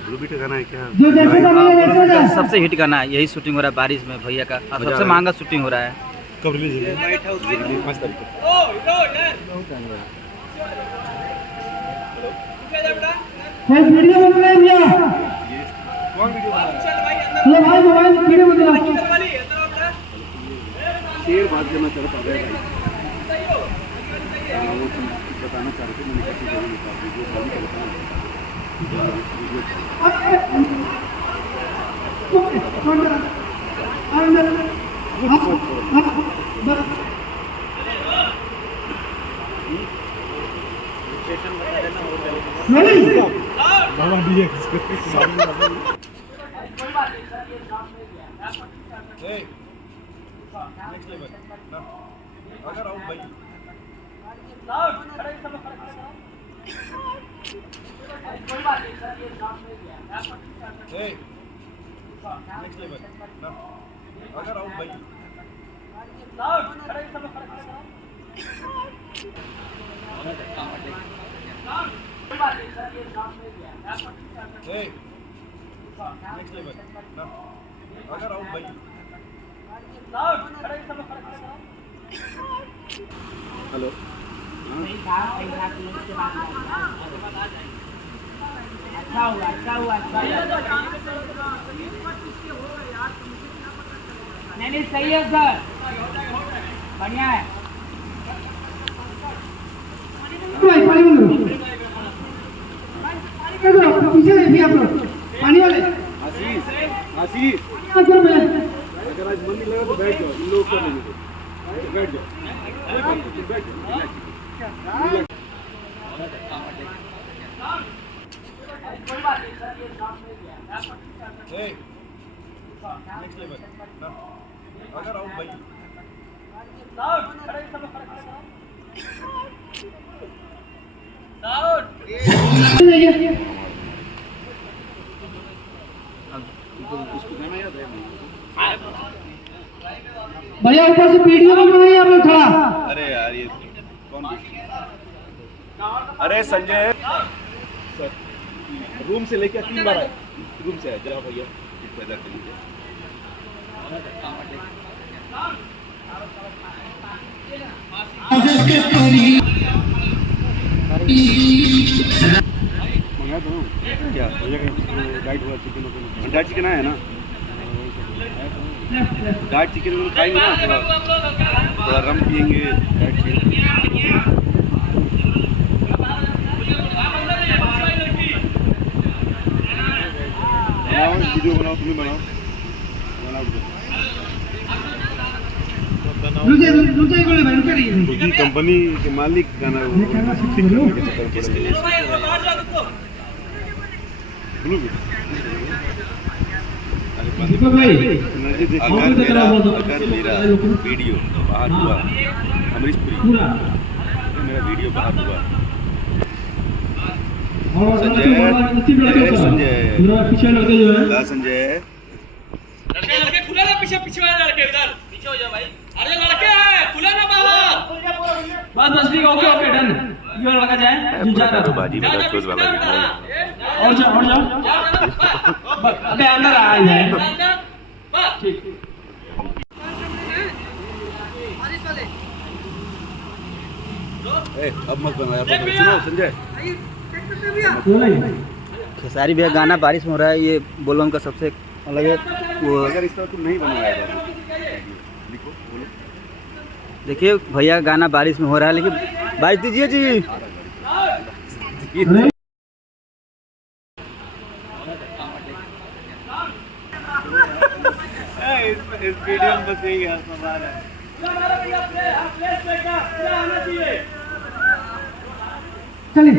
Blue beat गाना है क्या? सबसे हिट गाना है, यही शूटिंग हो रहा है बारिश में भैया का, और सबसे महंगा शूटिंग हो रहा है। कब रिलीज होगा? 5 तारीख को। वीडियो बन रहा है भैया। कौन वीडियो बना रहा है? हेलो भाई, मोबाइल वीडियो बन रहा है। शेर बात करना चाह रहा था भाई, वो बताना चाह रहे थे, मैंने कैसे वीडियो अगर आउट भाई कोई बात नहीं सर, ये काम में गया नेक्स्ट लेवल ना, अगर आउट भाई कोई बात नहीं सर, ये काम में गया नेक्स्ट लेवल ना, अगर आउट भाई हेलो अच्छा हुआ नहीं सही है सर, बढ़िया है। पीछे देखिए आप लोग, पानी वाले आशीष अगर आज मन नहीं लगा तो बैठ जाओ, इन लोग कर लेंगे, बैठ जाओ बैठ जाओ। कोई बात नहीं सर, ये काम में गया नेक्स्ट लेवल ना, अगर आउट भाई भैया ऊपर से वीडियो भी बनाइए आप लोग थोड़ा। अरे यार ये कौन? अरे संजय सर, रूम से लेके 3 बार आए, रूम से आए जरा भैया पैदा कर लीजिए। मंगा दो क्या डाइट हुआ चिकन, डाइट चिकन आया ना, डाइट चिकन खाएंगे ना, थोड़ा रम पियेंगे, डाइट चिकन। वीडियो बनाओ, तुम्हें बनाओ कंपनी के मालिक गाना ब्लू अगर मेरा वीडियो बाहर हुआ, अमरीशपुरी मेरा वीडियो बाहर हुआ, संजय लड़के खुला ना, पीछे वाले लड़के इधर पीछे हो जाओ भाई। अरे लड़के हैं, खुला ना बाहर। बस ठीक, ओके डन। ये लड़का जाए जा रहा तो बाजी में चोट वाला और जाओ अबे अंदर आ जाए ठीक। अब मत बनाया, सुनो संजय। खेसारी भैया गाना बारिश में हो रहा है, ये बोलबम का सबसे अलग है वो। अगर इस तरह तुम नहीं बनाया लिखो बोलो। देखिए भैया गाना बारिश में हो रहा है, लेकिन बारिश दीजिए जी। इस वीडियो में बस यही है सवाल है। चलिए